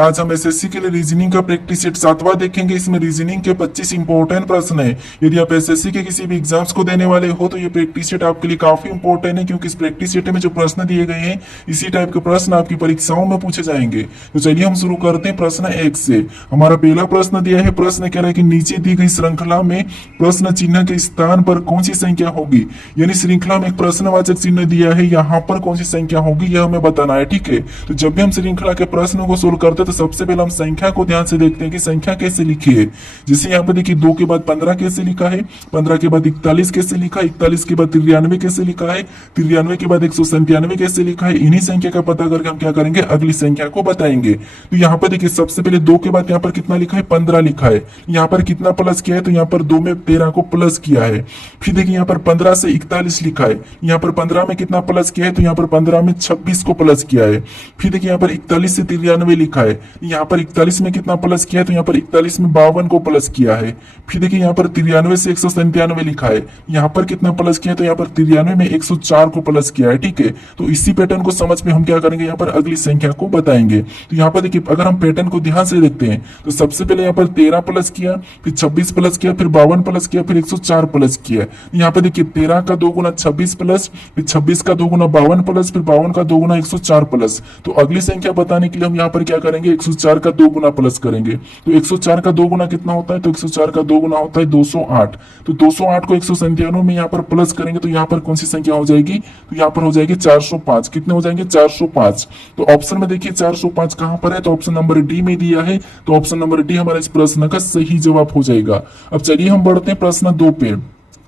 आज हम एसएससी के लिए रीजनिंग का प्रैक्टिस सेट 7वां देखेंगे। इसमें रीजनिंग के 25 इंपॉर्टेंट प्रश्न है। यदि आप एसएससी के किसी भी एग्जाम्स को देने वाले हो तो ये प्रैक्टिस सेट आपके लिए काफी इंपॉर्टेंट है, क्योंकि इस प्रैक्टिस सेट में जो प्रश्न दिए गए हैं इसी टाइप के प्रश्न आपकी परीक्षाओं में पूछे जाएंगे। तो चलिए हम शुरू करते हैं प्रश्न 1 से। हमारा पहला प्रश्न दिया है, प्रश्न कह रहा है कि नीचे दी गई श्रृंखला में प्रश्न चिन्ह के स्थान पर कौन सी संख्या होगी। यानी श्रृंखला में एक प्रश्नवाचक चिन्ह दिया है, यहाँ पर कौन सी संख्या होगी यह हमें बताना है। ठीक है, तो जब भी हम श्रृंखला के प्रश्नों को सोल्व करते हैं तो सबसे पहले हम संख्या को ध्यान से देखते हैं कि संख्या कैसे लिखी है। जैसे यहाँ पे देखिए 2 के बाद 15 कैसे लिखा है, 15 के बाद 41 कैसे लिखा है, 41 के बाद 93 कैसे लिखा है, 93 के बाद 197 कैसे लिखा है। इन्हीं संख्या का पता करके हम क्या करेंगे, अगली संख्या को बताएंगे। तो यहाँ पर देखिए सबसे पहले 2 के बाद यहाँ पर कितना लिखा है, 15 लिखा है। यहाँ पर कितना प्लस किया है, तो यहाँ पर 2 में 13 को प्लस किया है। फिर देखिए यहाँ पर 15 से 41 लिखा है। यहाँ पर 15 में कितना प्लस किया है, तो यहाँ पर 15 में 26 को प्लस किया है। फिर देखिए यहाँ पर 41 से 93 लिखा है। यहाँ पर 41 में कितना प्लस किया है, तो यहाँ पर 41 में 52 को प्लस किया है। फिर देखिए यहाँ पर 93 से 197 लिखा है। यहाँ पर कितना प्लस किया है, तो यहाँ पर 93 में 104 को प्लस किया है। ठीक है, तो इसी पैटर्न को समझ में हम क्या करेंगे, यहाँ पर अगली संख्या को बताएंगे। तो यहाँ पर देखिए अगर हम पैटर्न को ध्यान से देखते हैं तो सबसे पहले यहाँ पर 13 प्लस किया, फिर 26 प्लस किया, फिर 52 प्लस किया, फिर 104 प्लस किया। यहाँ पर देखिए 13 का 2 गुना 26 प्लस, फिर 26 का 2 गुना 52 प्लस, फिर 52 का 2 गुना 104 प्लस। तो अगली संख्या बताने के लिए हम यहाँ पर क्या करेंगे, 104 का 2 गुना प्लस करेंगे। तो 104 का 2 गुना कितना होता है, तो 104 का 2 गुना होता है 208। तो 208 को 197 में यहाँ पर प्लस करेंगे तो यहाँ पर कौन सी संख्या हो जाएगी, तो यहाँ पर हो जाएगी 405। कितने हो जाएंगे, 405। तो ऑप्शन में देखिए 405 कहां पर है, तो ऑप्शन नंबर डी में दिया है। तो ऑप्शन नंबर डी हमारा इस प्रश्न का सही जवाब हो जाएगा। अब चलिए हम बढ़ते हैं प्रश्न 2 पे।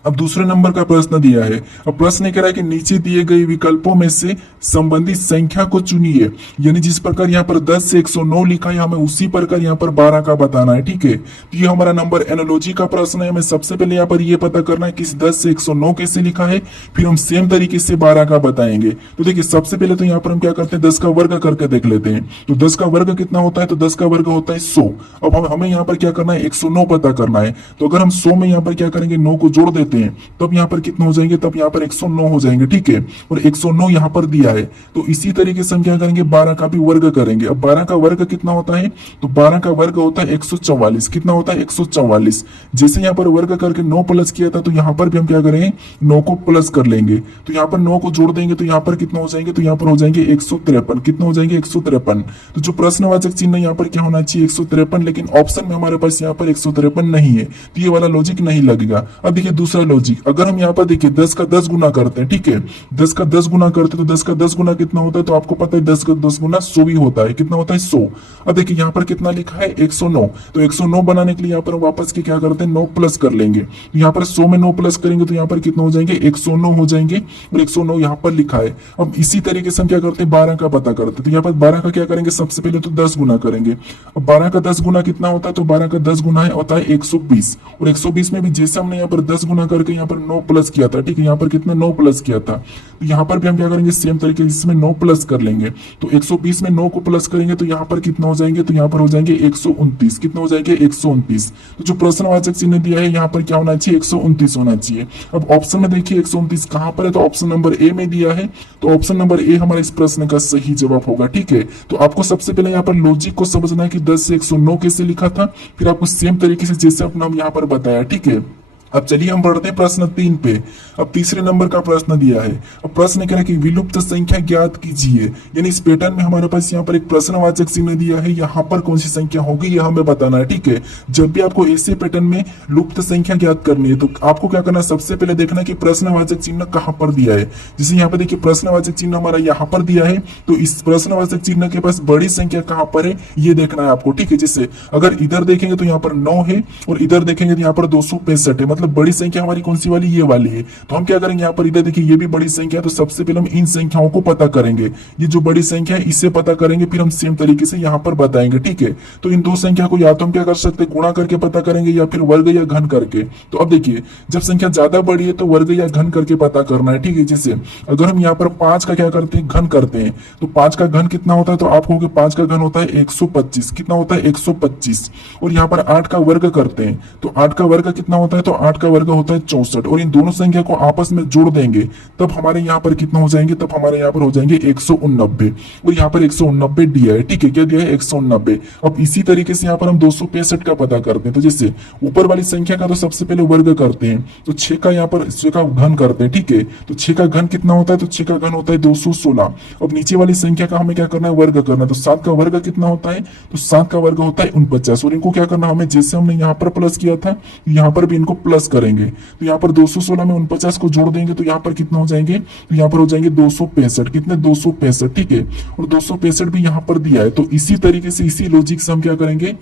अब दूसरे नंबर का प्रश्न दिया है। अब प्रश्न कह रहा है कि नीचे दिए गए विकल्पों में से संबंधित संख्या को चुनिए। यानी जिस प्रकार यहाँ पर 10 से 109 लिखा है, हमें उसी प्रकार यहाँ पर 12 का बताना है। ठीक है, तो ये हमारा नंबर एनालॉजी का प्रश्न है। हमें सबसे पहले यहाँ पर ये पता करना है कि 10 से 109 कैसे लिखा है, फिर हम सेम तरीके से 12 का बताएंगे। तो देखिए सबसे पहले तो यहाँ पर हम क्या करते हैं, 10 का वर्ग करके देख लेते हैं। तो 10 का वर्ग कितना होता है, तो 10 का वर्ग होता है 100। अब हमें यहाँ पर क्या करना है, 109 पता करना है। तो अगर हम 100 में यहाँ पर क्या करेंगे, 9 को जोड़ देते हैं, तब यहाँ पर कितना हो जाएंगे, तब यहाँ पर 109 हो जाएंगे। ठीक है, और 109 यहाँ पर दिया है। तो इसी तरीके से हम क्या करेंगे, 12 का भी वर्ग करेंगे। अब 12 का वर्ग कितना होता है, तो 12 का वर्ग होता है 144। कितना होता है, 144। जैसे यहाँ पर वर्ग करके 9 प्लस किया था, तो यहाँ पर भी हम क्या करेंगे, 9 को प्लस कर लेंगे। तो यहाँ पर 9 को जोड़ देंगे तो यहाँ पर कितना हो जाएंगे, तो यहाँ पर हो जाएंगे 153। कितना हो जाएंगे, 153। तो जो प्रश्नवाचक चिन्ह यहाँ पर क्या होना चाहिए, 153, लेकिन ऑप्शन में हमारे पास यहाँ पर 153 नहीं है, तो ये वाला लॉजिक नहीं लगेगा। अब देखिए दूसरा लॉजिक, अगर हम यहाँ पर देखिए 10 का 10 गुना करते हैं। ठीक है, 10 का 10 गुना करते हैं तो 10 का 10 गुना कितना होता है, तो आपको पता है 10 का 10 गुना 100 भी होता है। कितना होता है, 100। अब देखिए यहाँ पर कितना लिखा है, 109। तो 109 बनाने के लिए यहाँ पर वापस के क्या करते हैं, 9 प्लस कर लेंगे। तो यहाँ पर 100 में 9 प्लस करेंगे तो यहाँ पर कितना हो जाएंगे, 109 हो जाएंगे। और 109 यहाँ पर लिखा है। अब इसी तरीके से हम क्या करते हैं, 12 का पता करते हैं। तो यहाँ पर 12 का क्या करेंगे, सबसे पहले तो 10 गुना करेंगे। अब 12 का 10 गुना कितना होता है, तो 12 का 10 गुना होता है 120। और 120 में भी जैसे हमने यहाँ पर 10 गुना करके यहाँ पर 9 प्लस किया था। ठीक है, यहाँ पर कितना 9 प्लस किया था, तो यहाँ पर भी हम क्या करेंगे, सेम तरीके से इसमें 9 प्लस कर लेंगे। तो 120 में 9 को प्लस करेंगे तो यहाँ पर कितना हो जाएंगे, तो यहाँ पर हो जाएंगे 129। कितना हो जाएंगे, 129। तो जो प्रश्नवाचक चिन्ह दिया है यहाँ पर क्या होना चाहिए, 129 होना चाहिए। अब ऑप्शन में देखिए 129 कहां पर है, तो ऑप्शन नंबर ए में दिया है। तो ऑप्शन नंबर ए हमारा इस प्रश्न का सही जवाब होगा। ठीक है, तो आपको सबसे पहले यहाँ पर लॉजिक को समझना है कि 10 से 109 कैसे लिखा था, फिर आपको सेम तरीके से जैसे अपना हम यहाँ पर बताया। ठीक है, अब चलिए हम बढ़ते हैं प्रश्न 3 पे। अब तीसरे नंबर का प्रश्न दिया है। अब प्रश्न कह रहा है कि विलुप्त संख्या ज्ञात कीजिए। यानी इस पैटर्न में हमारे पास यहाँ पर एक प्रश्नवाचक चिन्ह दिया है, यहाँ पर कौन सी संख्या होगी यह हमें बताना है। ठीक है, जब भी आपको ऐसे पैटर्न में लुप्त संख्या ज्ञात करनी है तो आपको क्या करना है, सबसे पहले देखना है कि प्रश्नवाचक चिन्ह कहाँ पर दिया है। जैसे यहाँ पे देखिए प्रश्नवाचक चिन्ह हमारा यहाँ पर दिया है, तो इस प्रश्नवाचक चिन्ह के पास बड़ी संख्या कहाँ पर है ये देखना है आपको। ठीक है, जैसे अगर इधर देखेंगे तो यहाँ पर 9 है और इधर देखेंगे तो यहाँ पर 265 है, मतलब बड़ी संख्या हमारी कौन सी वाली, ये वाली है। तो हम क्या करेंगे, यहाँ पर इधर देखिए ये भी बड़ी संख्या है, तो सबसे पहले हम इन संख्याओं को पता करेंगे। ये जो बड़ी संख्या है इसे पता करेंगे, फिर हम सेम तरीके से यहाँ पर बताएंगे। ठीक है, तो इन दो संख्या को या तो हम क्या कर सकते हैं, गुणा करके पता करेंगे या फिर वर्ग या घन करके। तो अब देखिए जब संख्या ज्यादा बड़ी है तो वर्ग या घन करके पता करना है। ठीक है, जैसे अगर हम यहाँ पर 5 का क्या करते हैं, घन करते हैं, तो 5 का घन कितना होता है, तो आप कहोगे 5 का घन होता है 125। कितना होता है, 125। और यहाँ पर 8 का वर्ग करते हैं, तो 8 का वर्ग कितना होता है, तो 60 का वर्ग होता है 64, और इन दोनों संख्या को आपस में जोड़ देंगे तब हमारे यहाँ पर कितना हो जाएंगे, तब हमारे यहाँ पर हो जाएंगे 189, और यहाँ पर 189 दिया है। ठीक है, क्या दिया है, 189। अब इसी तरीके से यहाँ पर हम 265 का पता करते हैं। तो जैसे ऊपर वाली संख्या का तो सबसे पहले वर्ग करते हैं, तो 6 का यहाँ पर 6 का घन करते हैं। ठीक है, तो 6 का घन कितना होता है, तो 6 का घन होता है 216। अब नीचे वाली संख्या का हमें क्या करना है, वर्ग करना है। तो 7 का वर्ग कितना होता है, तो 7 का वर्ग होता है 49, और इनको क्या करना हमें, जैसे हमने यहाँ पर प्लस किया था यहाँ पर भी इनको प्लस करेंगे। तो यहाँ पर 216 में 49 को जोड़ देंगे तो यहाँ पर कितना हो जाएंगे, तो यहाँ पर हो जाएंगे 265। कितने, 265। ठीक है, और 265 भी यहाँ पर दिया है। तो इसी तरीके से इसी लॉजिक से हम क्या करेंगे,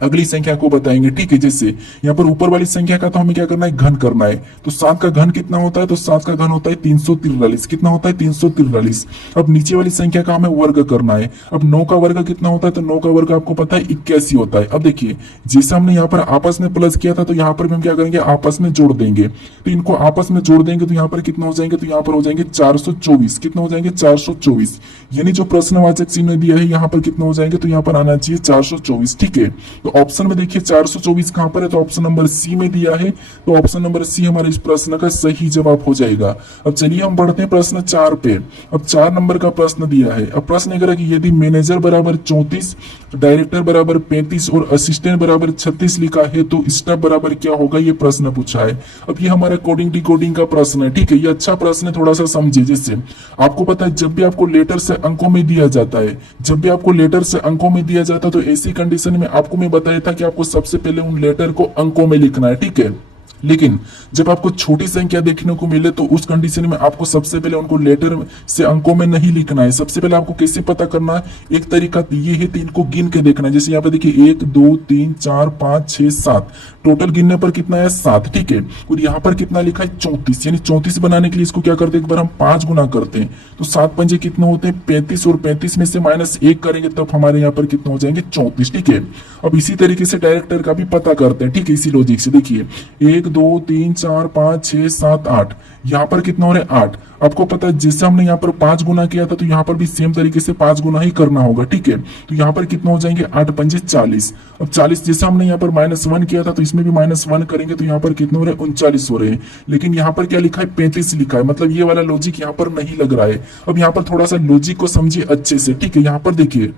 अगली संख्या को बताएंगे। ठीक है, जैसे यहाँ पर ऊपर वाली संख्या का तो हमें क्या करना है, घन करना है। तो 7 का घन कितना होता है, तो 7 का घन होता है 343। कितना होता है, 343। अब नीचे वाली संख्या का हमें वर्ग करना है। अब 9 का वर्ग कितना होता है, तो 9 का वर्ग आपको पता है 81 होता है। अब देखिए जैसे हमने यहाँ पर आपस में प्लस किया था, तो यहाँ पर भी हम क्या करेंगे, आपस में जोड़ देंगे। तो इनको आपस में जोड़ देंगे तो यहाँ पर कितना हो जाएंगे, तो यहाँ पर हो जाएंगे 424। कितना हो जाएंगे, 424। यानी जो प्रश्नवाचक चिन्ह दिया है यहाँ पर कितना हो जाएंगे, तो यहाँ पर आना चाहिए 424। ठीक है, तो ऑप्शन में देखिए 424 कहां पर है, तो ऑप्शन नंबर सी में दिया है। तो ऑप्शन नंबर सी हमारे इस प्रश्न का सही जवाब हो जाएगा। अब चलिए हम बढ़ते हैं प्रश्न 4 पे। अब 4 नंबर का प्रश्न दिया है। अब प्रश्न कह रहा है कि यदि मैनेजर बराबर 34, डायरेक्टर बराबर 35 और असिस्टेंट बराबर 36 लिखा है तो स्टाफ बराबर क्या होगा, ये प्रश्न पूछा है। अब ये हमारा कोडिंग डिकोडिंग का प्रश्न है। ठीक है, ये अच्छा प्रश्न है, थोड़ा सा समझिए। जैसे आपको पता है जब भी आपको लेटर से अंकों में दिया जाता है, जब भी आपको लेटर से अंकों में दिया जाता है, तो ऐसी कंडीशन में आपको मैं बताया था कि आपको सबसे पहले उन लेटर को अंकों में लिखना है। ठीक है, लेकिन जब आपको छोटी संख्या देखने को मिले तो उस कंडीशन में आपको सबसे पहले उनको लेटर से अंकों में नहीं लिखना है। सबसे पहले आपको कैसे पता करना है, एक तरीका ये है, तो इनको गिन के देखना है। जैसे यहाँ पे देखिए 1 2 3 4 5 6 7, टोटल गिनने पर कितना है, 7। ठीक है, और यहाँ पर कितना लिखा है, 34। यानी 34 बनाने के लिए इसको क्या करते हैं, एक बार हम 5 गुना करते हैं। तो 7 पंजे कितने होते हैं, 35, और 35 में से -1 करेंगे तब हमारे यहाँ पर कितना हो जाएंगे, 34। ठीक है, अब इसी तरीके से डायरेक्टर का भी पता करते हैं। ठीक है, इसी लॉजिक से देखिए 1 2 3 4 5 6 7 8, यहाँ पर कितना हो रहा है, 8। आपको पता है जैसे हमने यहाँ पर 5 गुना किया था तो यहाँ पर भी सेम तरीके से 5 गुना ही करना होगा। ठीक है, तो यहाँ पर कितना हो जाएंगे, 8 पंजे 40। अब 40 जैसे हमने यहाँ पर -1 किया था तो इसमें भी -1 करेंगे तो यहाँ पर कितने हो रहे हैं, 39 हो रहे हैं। लेकिन यहाँ पर क्या लिखा है, 35 लिखा है, मतलब ये वाला लॉजिक यहाँ पर नहीं लग रहा है। अब यहाँ पर थोड़ा सा लॉजिक को समझिए अच्छे से। ठीक है, यहाँ पर देखिए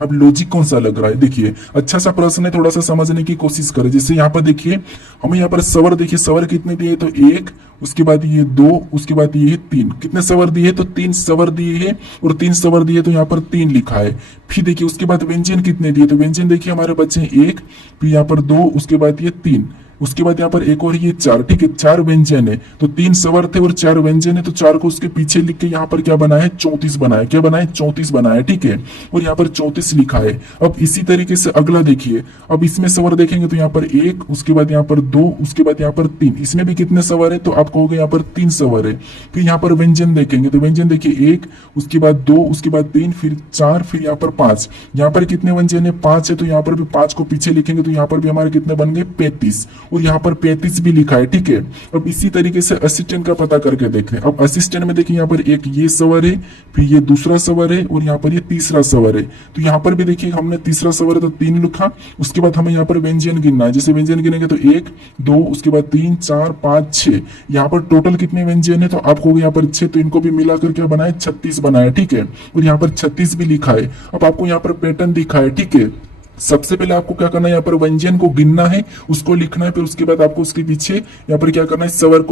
अब लॉजिक कौन सा लग रहा है, देखिए अच्छा सा प्रश्न है, थोड़ा सा समझने की कोशिश करें। जैसे यहाँ पर देखिए हमें यहाँ पर सवर, देखिए सवर कितने दिए, तो 1, उसके बाद ये 2, उसके बाद ये 3। कितने सवर दिए, तो 3 सवर दिए हैं, और 3 सवर दिए तो यहाँ पर 3 लिखा है। फिर देखिए उसके बाद व्यंजन कितने दिए, तो व्यंजन देखिए हमारे बच्चे 1, फिर यहाँ पर 2, उसके बाद ये 3, उसके बाद यहाँ पर एक और ये 4। ठीक है, 4 व्यंजन है, तो 3 सवर थे और 4 व्यंजन है, तो 4 को उसके पीछे लिख के यहाँ पर क्या बना है, 34 बना है। क्या बना है, 34 बना है। ठीक है, और यहाँ पर 34 लिखा है। अब इसी तरीके से अगला देखिए, अब इसमें सवर देखेंगे तो यहाँ पर 1, उसके बाद यहाँ पर 2, उसके बाद यहाँ पर 3। इसमें भी कितने सवर है, तो आप कहोगे यहाँ पर 3 सवर है। फिर यहाँ पर व्यंजन देखेंगे तो व्यंजन देखिए 1, उसके बाद 2, उसके बाद 3, फिर 4, फिर यहाँ पर 5। यहाँ पर कितने व्यंजन है, 5 है, तो यहाँ पर भी 5 को पीछे लिखेंगे तो यहाँ पर भी हमारे कितने बन गए, 35, और यहाँ पर 35 भी लिखा है। ठीक है, अब इसी तरीके से असिस्टेंट का पता करके देखें। अब असिस्टेंट में देखिए यहाँ पर एक ये सवर है, फिर ये दूसरा सवर है, और यहाँ पर ये तीसरा सवर है। तो यहाँ पर भी देखिए हमने तीसरा सवर है तो 3 लिखा। उसके बाद हमें यहाँ पर व्यंजन गिनना है। जैसे व्यंजन गिनेंगे तो 1 2, उसके बाद 3 4 5 6। यहाँ पर टोटल कितने व्यंजन है, तो आपको यहाँ पर 6, तो इनको भी मिलाकर क्या बनाए, 36 बनाया। ठीक है, और यहाँ पर 36 भी लिखा है। अब आपको यहाँ पर पैटर्न दिखा है। ठीक है, सबसे पहले आपको क्या करना है, यहाँ पर व्यंजन को गिनना है, उसको लिखना है, फिर उसके बाद आपको उसके पीछे यहाँ पर क्या करना है, सवर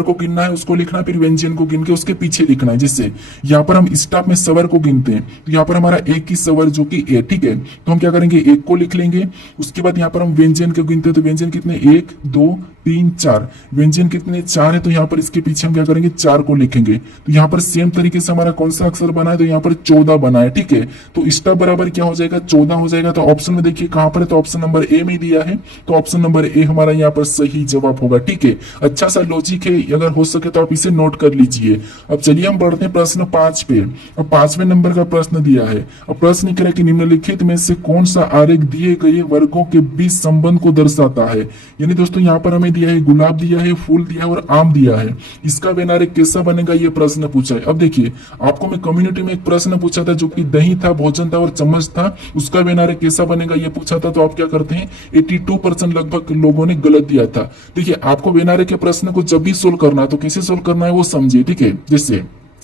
को गिनना है, उसको लिखना है, फिर व्यंजन को गिन के उसके पीछे लिखना है। जैसे यहाँ पर हम स्टाफ में सवर को गिनते हैं तो यहाँ पर हमारा एक ही सवर जो कि ए। ठीक है, तो हम क्या करेंगे, 1 को लिख लेंगे। उसके बाद यहाँ पर हम व्यंजन को गिनते हैं तो व्यंजन कितने, 1 2 3 4, व्यंजन कितने 4 है, तो यहाँ पर इसके पीछे हम क्या करेंगे, 4 को लिखेंगे। तो यहाँ पर सेम तरीके से हमारा कौन सा अक्षर बना है, तो यहाँ पर 14 बना है। ठीक है, तो स्टाफ बराबर क्या हो जाएगा, 14 हो जाएगा। तो ऑप्शन में देखिए कहां पर है, तो ऑप्शन नंबर ए में दिया है, तो ऑप्शन नंबर ए हमारा यहाँ पर सही जवाब होगा। ठीक है, अच्छा सा लॉजिक है, अगर हो सके तो आप इसे नोट कर लीजिए। अब चलिए हम बढ़ते हैं प्रश्न 5 पे। अब 5वें नंबर का प्रश्न दिया है। अब प्रश्न कह रहा है कि निम्नलिखित में से कौन सा आरेख दिए गए वर्गों के बीच संबंध को दर्शाता है। यानी दोस्तों यहाँ पर हमें दिया है, गुलाब दिया है, फूल दिया है और आम दिया है। इसका वेन आरेख कैसा बनेगा ये प्रश्न पूछा है। अब देखिए आपको मैं कम्युनिटी में एक प्रश्न पूछा था जो कि दही था, भोजन था और चम्मच था, उसका वेन आरेख कैसा बनेगा ये पूछा था। तो आप क्या करते हैं 82% लगभग लोगों ने गलत दिया था। देखिए आपको वेन आरेख के प्रश्न को जब भी सोल्व करना है तो कैसे सोल्व करना है वो समझिए, ठीक है। जैसे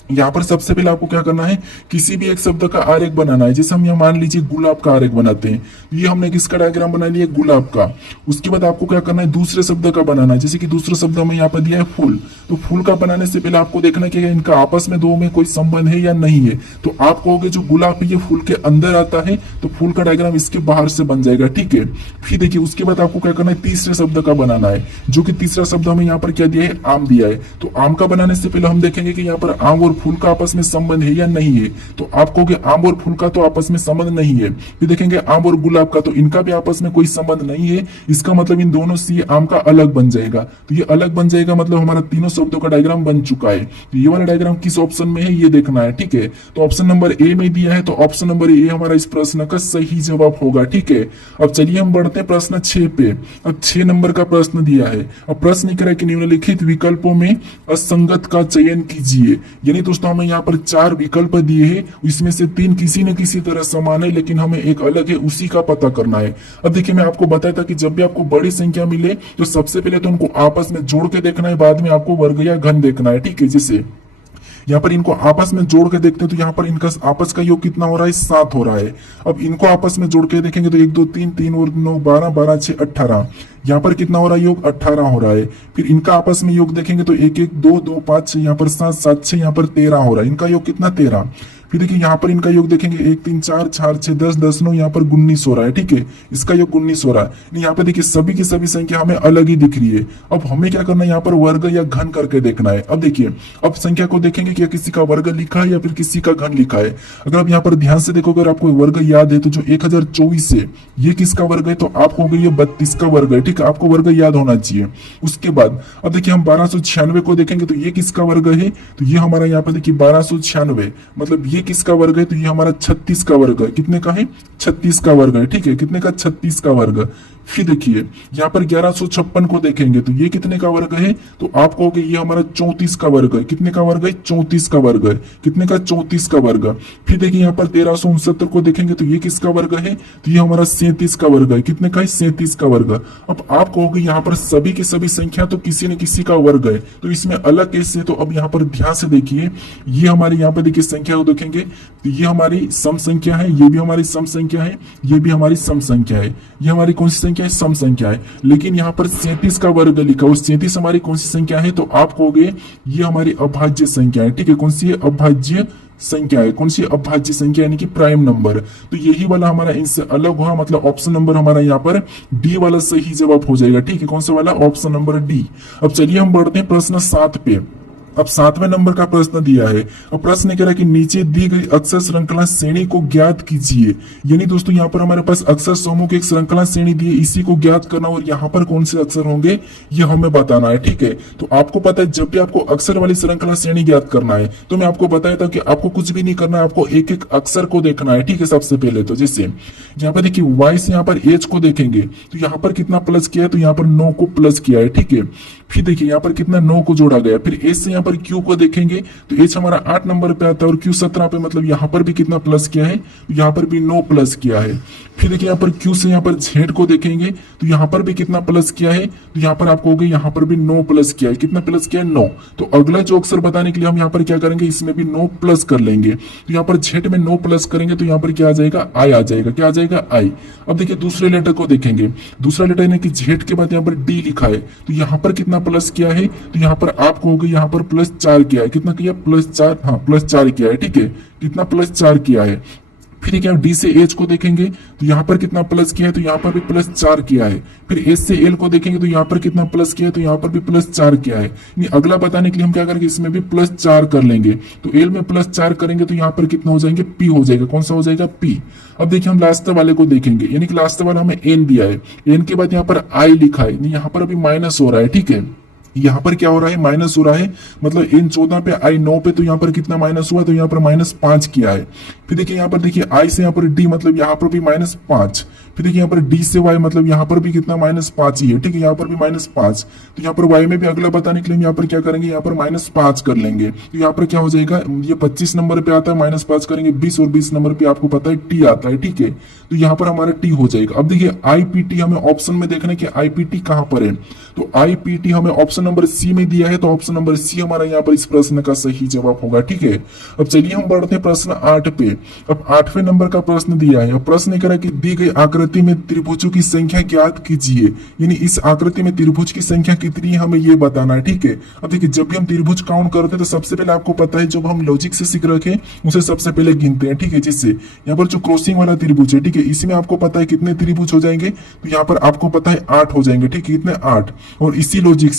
यहाँ पर सबसे पहले आपको क्या करना है, किसी भी एक शब्द का आरेख बनाना है। जैसे हम यहाँ मान लीजिए गुलाब का आरेख बनाते हैं, ये हमने किसका डायग्राम बना लिया, गुलाब का। उसके बाद आपको क्या करना है, दूसरे शब्द का बनाना है। जैसे कि दूसरा शब्द हमें यहाँ पर दिया है फूल, तो फूल का बनाने से पहले आपको देखना है कि इनका आपस में दो में कोई संबंध है या नहीं है। तो आप कहोगे जो गुलाब है ये फूल के अंदर आता है, तो फूल का डायग्राम इसके बाहर से बन जाएगा, ठीक है। फिर देखिए उसके बाद आपको क्या करना है, तीसरे शब्द का बनाना है, जो कि तीसरा शब्द हमें यहाँ पर क्या दिया है, आम दिया है। तो आम का बनाने से पहले हम देखेंगे कि यहाँ पर आम और फूल का आपस में संबंध है या नहीं है। तो आप कहोगे आम और फूल का तो आपस में संबंध नहीं है। फिर देखेंगे आम और गुलाब का, तो इनका भी आपस में कोई संबंध नहीं है। इसका मतलब इन दोनों से आम का अलग बन जाएगा। तो ये अलग बन जाएगा मतलब हमारा तीनों शब्दों का डायग्राम बन चुका है। तो ये वाला डायग्राम किस ऑप्शन में है ये देखना है, ठीक है। तो ऑप्शन नंबर ए में दिया है, तो ऑप्शन नंबर ए हमारा इस प्रश्न का सही जवाब होगा, ठीक है। अब चलिए हम बढ़ते हैं प्रश्न 6 पे। अब 6 नंबर का प्रश्न दिया है। अब प्रश्न कह रहा है कि निम्नलिखित विकल्पों में असंगत का चयन कीजिए। यानी दोस्तों हमें यहाँ पर 4 विकल्प दिए हैं, इसमें से 3 किसी न किसी तरह समान है लेकिन हमें एक अलग है, उसी का पता करना है। अब देखिए मैं आपको बताया था कि जब भी आपको बड़ी संख्या मिले तो सबसे पहले तो उनको आपस में जोड़ के देखना है, बाद में आपको वर्ग या घन देखना है, ठीक है। जैसे यहाँ पर इनको आपस में जोड़ के देखते हैं तो यहाँ पर इनका आपस का योग कितना हो रहा है, 7 हो रहा है। अब इनको आपस में जोड़ के देखेंगे तो 1 2 3 3 और 9 12 12 6 18, यहाँ पर कितना हो रहा है योग, 18 हो रहा है। फिर इनका आपस में योग देखेंगे तो 1 1 2 2 5 6, यहाँ पर 7 7 6, यहाँ पर 13 हो रहा है। इनका योग कितना, 13। फिर देखिए यहाँ पर इनका योग देखेंगे 1 3 4 4 6 10 10 9, यहाँ पर 19 हो रहा है, ठीक है। इसका योग 19 हो रहा है। यहाँ पे देखिए सभी की सभी संख्या हमें अलग ही दिख रही है। अब हमें क्या करना है, यहाँ पर वर्ग या घन करके देखना है। अब देखिए अब संख्या को देखेंगे कि किसी का वर्ग लिखा है या फिर किसी का घन लिखा है। अगर आप यहाँ पर ध्यान से देखोगे अगर आपको वर्ग याद है तो जो 1024 है ये किसका वर्ग है, तो आप कहोगे ये 32 का वर्ग है, ठीक है। आपको वर्ग याद होना चाहिए। उसके बाद अब देखिए हम 1296 को देखेंगे तो ये किसका वर्ग है, तो ये हमारा यहाँ पर देखिए 1296 मतलब ये किसका वर्ग है, तो ये हमारा 36 का वर्ग है। कितने का है, 36 का वर्ग है, ठीक है। कितने का, 36 का वर्ग। फिर देखिए यहाँ पर 1156 को देखेंगे तो ये कितने का वर्ग है, तो आप कहोगे ये हमारा 34 का वर्ग है। कितने का वर्ग है, 34 का वर्ग है। कितने का, 34 का वर्ग। फिर देखिए यहाँ पर 1369 को देखेंगे तो ये किसका वर्ग है, तो ये हमारा 37 का वर्ग है। कितने का है, 37 का वर्ग। अब आप कहोगे यहाँ पर सभी की सभी संख्या तो किसी न किसी का वर्ग है, तो इसमें अलग कैसे, तो अब यहाँ पर ध्यान से देखिए ये हमारे यहाँ पर देखिए संख्या को देखेंगे तो ये हमारी सम संख्या है, ये भी हमारी सम संख्या है, ये भी हमारी सम संख्या है। ये हमारी कौन सी संख्या है, सम संख्या है। लेकिन यहाँ पर 37 का वर्ग लिखा और 37 हमारी कौन सी संख्या है, तो आप कहोगे ये हमारी अभाज्य संख्या है, ठीक है। कौन सी है, अभाज्य संख्या है। कौन सी, अभाज्य संख्या यानी कि प्राइम नंबर। तो यही वाला हमारा इनसे अलग हुआ, मतलब ऑप्शन नंबर हमारा यहाँ पर डी वाला सही जवाब हो जाएगा, ठीक है। कौन सा वाला, ऑप्शन नंबर डी। अब चलिए हम बढ़ते हैं प्रश्न 7 पे। अब 7वें नंबर का प्रश्न दिया है। अब प्रश्न कह रहा है कि नीचे दी गई अक्षर श्रृंखला श्रेणी को ज्ञात कीजिए। यानी दोस्तों यहाँ पर हमारे पास अक्षर समूह की एक श्रृंखला श्रेणी दी है, इसी को ज्ञात करना और यहाँ पर कौन से अक्षर होंगे ये हमें बताना है, ठीक है। तो आपको पता है जब भी आपको अक्षर वाली श्रृंखला श्रेणी ज्ञात करना है तो मैं आपको बताया था कि आपको कुछ भी नहीं करना है, आपको एक एक अक्षर को देखना है, ठीक है। सबसे पहले तो जैसे यहाँ पर देखिए वाई से यहाँ पर एच को देखेंगे तो यहाँ पर कितना प्लस किया है, तो यहाँ पर 9 को प्लस किया है, ठीक है। फिर देखिए यहाँ पर कितना 9 को जोड़ा गया। फिर एच से यहाँ पर क्यू को देखेंगे तो एच हमारा 8 नंबर पे आता है और क्यू 17 पे, मतलब यहाँ पर भी कितना प्लस किया है, तो यहाँ पर भी 9 प्लस किया है। फिर देखिए यहाँ पर क्यू से यहाँ पर जेड को देखेंगे तो यहाँ पर भी कितना प्लस किया है, तो यहाँ पर आप कहोगे यहाँ पर भी 9 प्लस किया है। कितना प्लस किया है, 9। तो अगला जो अक्षर बताने के लिए हम यहाँ पर क्या करेंगे, इसमें भी 9 प्लस कर लेंगे। तो यहाँ पर जेड में 9 प्लस करेंगे तो यहाँ पर क्या आ जाएगा, आई आ जाएगा। क्या आ जाएगा, आई। अब देखिए दूसरे लेटर को देखेंगे, दूसरा लेटर यानी कि जेड के बाद यहाँ पर डी लिखा है तो यहाँ पर कितना प्लस किया है, तो यहाँ पर आप कहोगे यहाँ पर +4 किया है। कितना किया, +4, हाँ +4 किया है, ठीक है। कितना, +4 किया है। फिर क्या डी से एच को देखेंगे तो यहाँ पर कितना प्लस किया है, तो यहाँ पर भी +4 किया है। फिर एच से एल को देखेंगे तो यहाँ पर कितना प्लस किया है, तो यहाँ पर भी +4 किया है। अगला बताने के लिए हम क्या करेंगे, इसमें भी +4 कर लेंगे। तो एल में +4 करेंगे तो यहाँ पर कितना हो जाएंगे, पी हो जाएगा। कौन सा हो जाएगा, पी। अब देखिए हम लास्ट वाले को देखेंगे, यानी कि लास्ट वाला हमें एन दिया है, एन के बाद यहाँ पर आई लिखा है, यहाँ पर अभी माइनस हो रहा है, ठीक है। यहाँ पर क्या हो रहा है, माइनस हो रहा है, मतलब इन 14 पे आई 9 पे, तो यहाँ पर कितना माइनस हुआ, तो यहाँ पर -5 किया है। फिर देखिए यहाँ पर देखिए आई से यहाँ पर डी, मतलब यहाँ पर भी -5। फिर देखिए यहाँ पर डी से वाई, मतलब यहाँ पर भी कितना -5 ही है, ठीक है, यहाँ पर भी -5। तो यहाँ पर वाई में भी अगला बताने के लिए हम यहाँ पर क्या करेंगे, यहाँ पर -5 कर लेंगे। तो यहाँ पर क्या हो जाएगा, ये 25 नंबर पे आता है, -5 करेंगे 20, और 20 नंबर पे आपको पता है टी आता है, ठीक है। तो यहाँ पर हमारा टी हो जाएगा। अब देखिए आईपीटी हमें ऑप्शन में देखना है कि आईपीटी कहां पर है। तो आईपीटी हमें ऑप्शन नंबर सी में दिया है, तो ऑप्शन नंबर सी हमारा यहाँ पर इस प्रश्न का सही जवाब होगा, ठीक है। अब चलिए हम बढ़ते हैं प्रश्न 8 पे। अब 8वें नंबर का प्रश्न दिया है। अब प्रश्न कह रहा है कि दी गई आकृति में त्रिभुजों की संख्या ज्ञात कीजिए, यानी इस आकृति में त्रिभुज की संख्या कितनी है हमें ये बताना है, ठीक है। अब देखिए जब भी हम त्रिभुज काउंट करते हैं तो सबसे पहले आपको पता है, जब हम लॉजिक से सीख रखे उसे सबसे पहले गिनते हैं, ठीक है। जिससे यहाँ पर जो क्रॉसिंग वाला त्रिभुज है, ठीक है, इसमें आपको पता है कितने त्रिभुज हो जाएंगे, तो यहाँ पर आपको पता है 8 हो जाएंगे, ठीक है, कितने 8। और इसी लॉजिक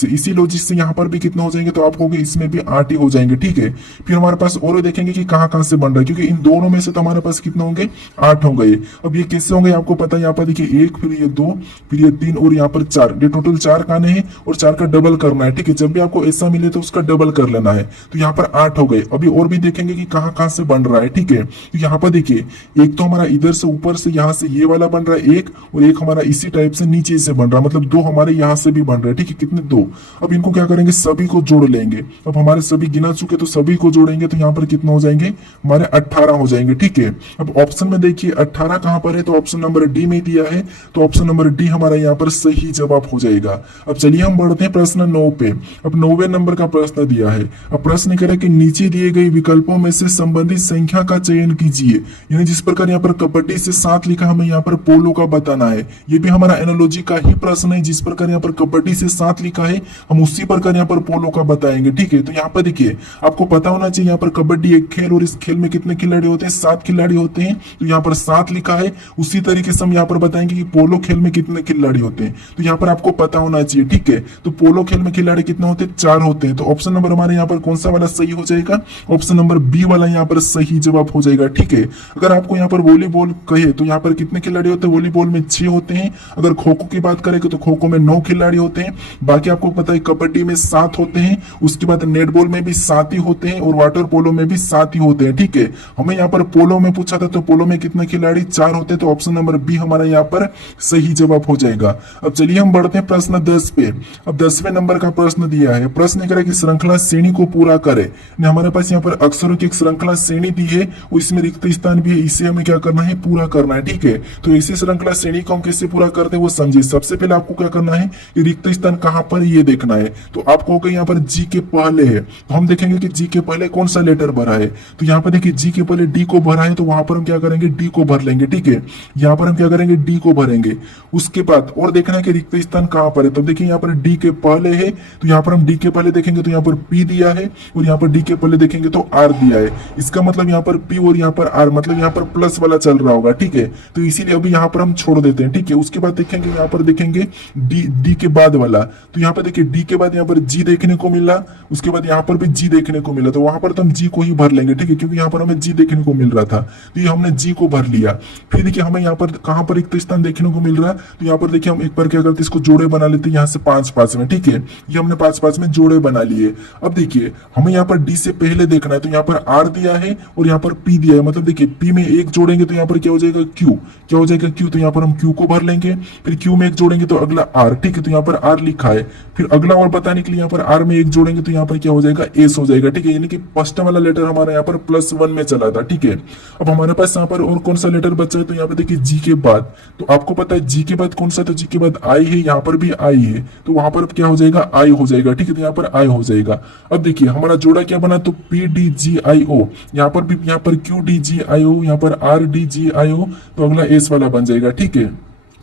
से यहाँ पर भी कितने हो जाएंगे, तो आप कहोगे इसमें भी 8 ही हो जाएंगे, ठीक है। फिर हमारे पास और देखेंगे कि कहां कहां से बन रहा है, क्योंकि इन दोनों में से तो हमारे पास कितने होंगे, 8 हो गए। अब ये कैसे होंगे आपको पता है, यहाँ पर देखिए 1, फिर ये 2, फिर ये 3 और यहाँ पर 4, ये टोटल 4 खाने हैं और 4 का डबल करना है, ठीक है। जब भी आपको ऐसा मिले तो उसका डबल कर लेना है। तो यहाँ पर 8 हो गए। अभी और भी देखेंगे कि कहां कहां से बन रहा है, ठीक है। तो यहाँ पर देखिए एक तो हमारा इधर से ऊपर से यहाँ से ये वाला बन रहा है एक, और एक हमारा इसी टाइप से नीचे से बन रहा है, मतलब 2 हमारे यहाँ से भी बन रहे हैं, ठीक है, कितने 2। अब इनको क्या करेंगे, सभी को जोड़ लेंगे। अब हमारे सभी गिना चुके तो सभी को जोड़ेंगे, तो यहाँ पर कितना हो जाएंगे, हमारे 18 हो जाएंगे, ठीक है। अब ऑप्शन में देखिए 18 कहां पर है, तो ऑप्शन नंबर डी में दिया है, तो ऑप्शन नंबर डी हमारा यहाँ पर सही जवाब हो जाएगा। अब चलिए हम बढ़ते हैं प्रश्न 9 पे। अब 9वें नंबर का प्रश्न दिया है। अब प्रश्न कह रहा है कि नीचे दिए गए विकल्पों में से संबंधित संख्या का चयन कीजिए, यानी जिस प्रकार यहाँ पर कबड्डी से 7 लिखा, हमें यहाँ पर पोलो का बताना है। ये भी हमारा एनालॉजी का ही प्रश्न है, जिस प्रकार यहाँ पर कबड्डी से 7 लिखा है हम उसी प्रकार यहाँ पर पोलो का बताएंगे, ठीक है। तो यहाँ पर देखिए आपको पता होना चाहिए, यहाँ पर कबड्डी एक खेल और इस खेल में कितने खिलाड़ी होते हैं, 7 खिलाड़ी होते हैं। तो यहाँ पर 7 लिखा है, उसी तरीके से हम यहाँ पर बताएंगे कि पोलो खेल में कितने खिलाड़ी होते हैं। तो यहाँ पर आपको पता होना चाहिए, ठीक है। तो पोलो खेल में खिलाड़ी कितने होते हैं, 4 होते हैं। तो ऑप्शन नंबर हमारे यहाँ पर कौन सा वाला सही हो जाएगा, ऑप्शन नंबर बी वाला यहाँ पर सही जवाब हो जाएगा, ठीक है। अगर आपको यहाँ पर वॉलीबॉल कहे तो यहाँ पर कितने खिलाड़ी होते हैं, वॉलीबॉल में 6 होते हैं। अगर खो खो की बात करें तो खो खो में 9 खिलाड़ी होते हैं। बाकी आपको पता है कबड्डी में 7 होते हैं, उसके बाद नेटबॉल में भी 7 ही होते हैं, और वाटर पोलो में भी 7 ही होते हैं, ठीक है। हमें यहाँ पर पोलो में पूछा था, तो पोलो में कितने खिलाड़ी, 4 होते हैं। तो ऑप्शन नंबर बी हमारा यहाँ पर सही जवाब हो जाएगा। अब चलिए हम बढ़ते हैं प्रश्न 10 पे। अब 10वें नंबर का प्रश्न दिया है। प्रश्न कह रहा है कि श्रृंखला श्रेणी को पूरा करे। हमारे पास यहाँ पर अक्षरों की एक श्रृंखला श्रेणी दी है, इसमें रिक्त स्थान भी है, इसे हमें क्या करना है, पूरा करना है, ठीक है। तो इसी श्रृंखला श्रेणी को हम कैसे पूरा करते हैं वो समझिए। सबसे पहले आपको क्या करना है, कि रिक्त स्थान कहां पर ये देखना है। तो आपको होगा यहाँ पर जी के पहले है, तो हम देखेंगे कि जी के पहले कौन सा लेटर भरा है। तो यहाँ पर देखिए जी के पहले डी को भरा है, तो वहां पर हम क्या करेंगे, डी को भर लेंगे, ठीक है। यहाँ पर हम क्या करेंगे, डी को भरेंगे। उसके बाद और देखना है कि रिक्त स्थान कहां पर है। तो देखिए यहाँ पर डी के पहले है, तो यहाँ पर हम डी के पहले देखेंगे तो यहाँ पर पी दिया है, और यहाँ पर डी के पहले देखेंगे तो आर दिया है। इसका मतलब यहाँ पर पी और यहाँ पर आर, मतलब यहाँ पर प्लस वाला चल रहा होगा, ठीक है। तो इसीलिए अभी यहाँ पर हम छोड़ देते हैं, ठीक है। उसके बाद देखेंगे यहाँ पर देखेंगे डी के बाद वाला, तो यहाँ पर देखिए डी के बाद यहाँ पर जी देखने को मिला, उसके बाद यहाँ पर भी जी देखने को मिला, तो वहां पर तो हम जी को ही भर लेंगे, ठीक है, क्योंकि यहाँ पर हमें जी देखने को मिल रहा था, तो ये हमने जी को भर लिया। फिर देखिए हमें यहाँ पर कहां पर रिक्त स्थान देखने को मिल रहा है, तो यहाँ पर देखिए हम एक बार क्या करते हैं, इसको जोड़े बना लेते हैं यहाँ से 5-5 में, ठीक है। ये हमने 5-5 में जोड़े बना लिए। अब देखिए हमें यहाँ पर डी से पहले देखना है, तो यहाँ पर आर दिया है और यहाँ पर पी दिया है, मतलब देखिए पी में एक जोड़ेंगे तो यहाँ पर क्या हो जाएगा, क्यू, क्या हो जाएगा, क्यू। तो यहाँ पर हम क्यू को भर लेंगे। फिर क्यू में एक जोड़ेंगे तो अगला आर, ठीक है, तो यहाँ पर आर लिखा है। फिर अगला और बताने के लिए यहाँ पर आर में एक जोड़ेंगे तो यहाँ पर क्या हो जाएगा, एस हो जाएगा, ठीक है। यानी कि फर्स्ट वाला लेटर हमारा यहाँ पर +1 में चला था, ठीक है। अब हमारे पास यहाँ पर और कौन सा लेटर बचा है, तो यहाँ पे देखिए जी के बाद, तो आपको पता है जी के बाद कौन सा, तो जी के बाद आई है, यहाँ पर भी आई है, तो वहां पर क्या हो जाएगा, आई हो जाएगा, ठीक है। तो यहाँ पर आई हो जाएगा। अब देखिए हमारा जोड़ा क्या बना, तो पी डी जी आई ओ, यहाँ पर भी यहाँ पर क्यू डी जी आई ओ, यहाँ पर आर डी जी आई ओ, तो अगला एस वाला बन जाएगा, ठीक है।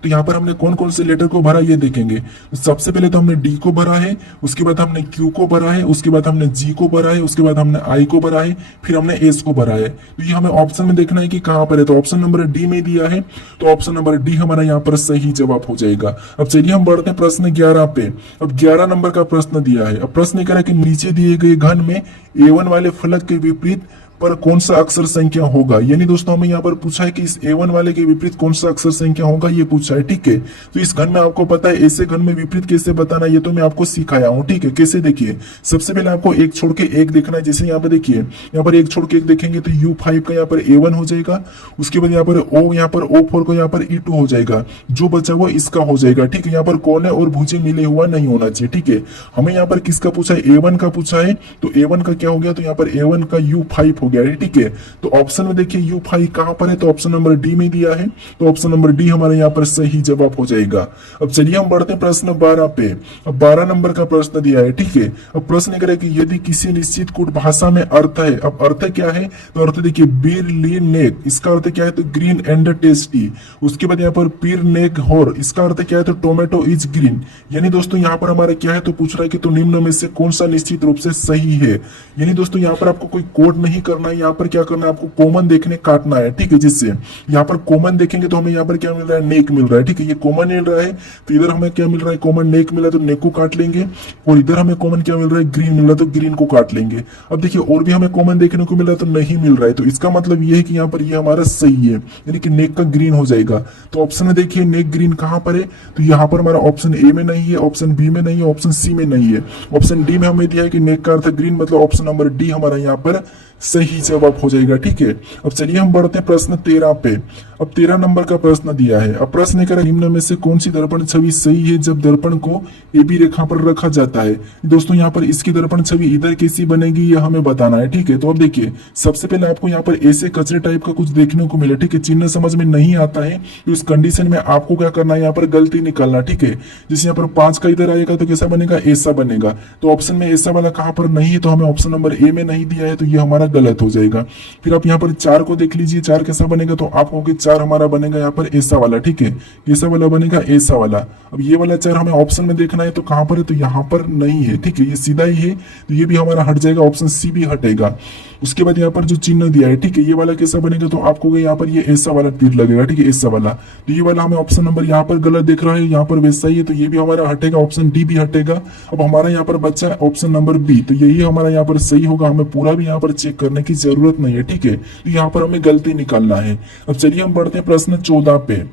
तो यहाँ पर हमने कौन कौन से लेटर को भरा ये देखेंगे। सबसे पहले तो हमने डी को भरा है, उसके बाद हमने क्यू को भरा है, उसके बाद हमने जी को भरा है, उसके बाद हमने आई को भरा है, फिर हमने एस को भरा है। तो ये हमें ऑप्शन में देखना है कि कहां पर है, तो ऑप्शन नंबर डी में दिया है, तो ऑप्शन नंबर डी हमारा यहाँ पर सही जवाब हो जाएगा। अब चलिए हम बढ़ते हैं प्रश्न 11 पे। अब 11 नंबर का प्रश्न दिया है। अब प्रश्न कह रहा है कि नीचे दिए गए घन में A1 वाले फलक के विपरीत पर कौन सा अक्षर संख्या होगा। यानी दोस्तों हमें यहाँ पर पूछा है कि इस A1 वाले के विपरीत कौन सा अक्षर संख्या होगा, ये पूछा है। ठीक है, तो इस घन में आपको पता है ऐसे घन में विपरीत कैसे बताना, ये तो मैं आपको सिखाया हूँ। ठीक है, कैसे देखिए, सबसे पहले आपको एक छोड़ के एक देखना है। जैसे यहाँ पर देखिए, यहाँ पर एक छोड़ के एक देखेंगे तो U5 का यहाँ पर A1 हो जाएगा, उसके बाद यहाँ पर यहाँ पर O4 को यहाँ पर E2 हो जाएगा, जो बचा हुआ इसका हो जाएगा। ठीक है, यहाँ पर कोने और भुजे मिले हुआ नहीं होना चाहिए। ठीक है, हमें यहाँ पर किसका पूछा है, A1 का पूछा है, तो A1 का क्या हो गया, तो यहाँ पर A1 का U5 हो गया है। ठीक है, तो ऑप्शन में देखिए U5 कहां पर है, तो ऑप्शन नंबर डी में दिया है, तो ऑप्शन नंबर डी हमारे यहाँ पर सही जवाब हो जाएगा। अब चलिए हम बढ़ते हैं प्रश्न 12 पे। अब 12 नंबर का प्रश्न दिया है। ठीक है, अब प्रश्न करें कि यदि किसी निश्चित कूट भाषा में अर्थ है, अब अर्थ क्या है, तो अर्थ देखिए बीर ली नेक, इसका अर्थ क्या है, तो ग्रीन एंड टेस्टी। उसके बाद यहाँ पर पीर नेक होर, इसका अर्थ क्या है, तो टोमेटो इज ग्रीन। यानी दोस्तों यहाँ पर हमारा क्या है, तो पूछ रहा है कि तो निम्न में से कौन सा निश्चित रूप से सही है। यानी दोस्तों यहाँ पर आपको कोई कोड नहीं करना है, यहाँ पर क्या करना है, आपको कॉमन देखने काटना है। ठीक है, जिससे यहाँ पर कॉमन देखेंगे तो हमें यहाँ पर क्या मिल रहा है, नेक मिल रहा है। ठीक है, ये कॉमन मिल रहा है, तो इधर हमें क्या मिल रहा है, कॉमन नेक मिला तो नेक को काट लेंगे, और इधर हमें कॉमन क्या मिल रहा है, ग्रीन मिल रहा है, तो ग्रीन को काट लेंगे। अब देखिए और भी हमें कॉमन देखने को मिल रहा है, तो नहीं मिल रहा है, तो इसका मतलब ये है कि यहाँ पर ये हमारा सही है, यानी कि नेक का ग्रीन हो जाएगा। तो ऑप्शन में देखिए नेक ग्रीन कहां पर है, तो यहाँ पर हमारा ऑप्शन ए में नहीं है, ऑप्शन बी में नहीं है, ऑप्शन सी में नहीं है, ऑप्शन डी में हमें दिया है कि नेक का अर्थ ग्रीन, मतलब ऑप्शन नंबर डी हमारा यहाँ पर सही जवाब हो जाएगा। ठीक है, अब चलिए हम बढ़ते हैं प्रश्न 13 पे। अब 13 नंबर का प्रश्न दिया है। अब प्रश्न करें निम्न में से कौन सी दर्पण छवि सही है जब दर्पण को AB रेखा पर रखा जाता है। दोस्तों यहाँ पर इसकी दर्पण छवि इधर कैसी बनेगी ये हमें बताना है। ठीक है, तो अब देखिए सबसे पहले आपको यहाँ पर ऐसे कचरे टाइप का कुछ देखने को मिले। ठीक है, चिन्ह समझ में नहीं आता है तो इस कंडीशन में आपको क्या करना है, यहाँ पर गलती निकालना। ठीक है, जैसे यहाँ पर 5 का इधर आएगा तो कैसा बनेगा, ऐसा बनेगा। तो ऑप्शन में ऐसा वाला कहां पर नहीं है, तो हमें ऑप्शन नंबर ए में नहीं दिया है, तो ये हमारा गलत हो जाएगा। फिर आप यहाँ पर 4 को देख लीजिए, 4 कैसा बनेगा, तो आप कहोगे 4 हमारा बनेगा यहाँ पर ऐसा वाला। ठीक है, ऐसा वाला बनेगा, ऐसा वाला। अब ये वाला 4 हमें ऑप्शन में देखना है, तो कहां पर है, तो यहाँ पर नहीं है। ठीक है, ये सीधा ही है, तो ये भी हमारा हट जाएगा, ऑप्शन सी भी हटेगा। उसके बाद यहाँ पर जो चिन्ह दिया है, ठीक है, ये वाला कैसा बनेगा, तो आपको यहाँ पर ये ऐसा वाला तीर लगेगा। ठीक है, ऐसा वाला, तो ये वाला हमें ऑप्शन नंबर यहाँ पर गलत दिख रहा है, यहाँ पर वैसा ही है, तो ये भी हमारा हटेगा, ऑप्शन डी भी हटेगा। अब हमारा यहाँ पर बच्चा है ऑप्शन नंबर बी, तो यही हमारा यहाँ पर सही होगा। हमें पूरा भी यहाँ पर चेक करने की जरूरत नहीं है। ठीक है, तो यहाँ पर हमें गलती निकालना है। अब चलिए हम बढ़ते हैं प्रश्न 14 पे।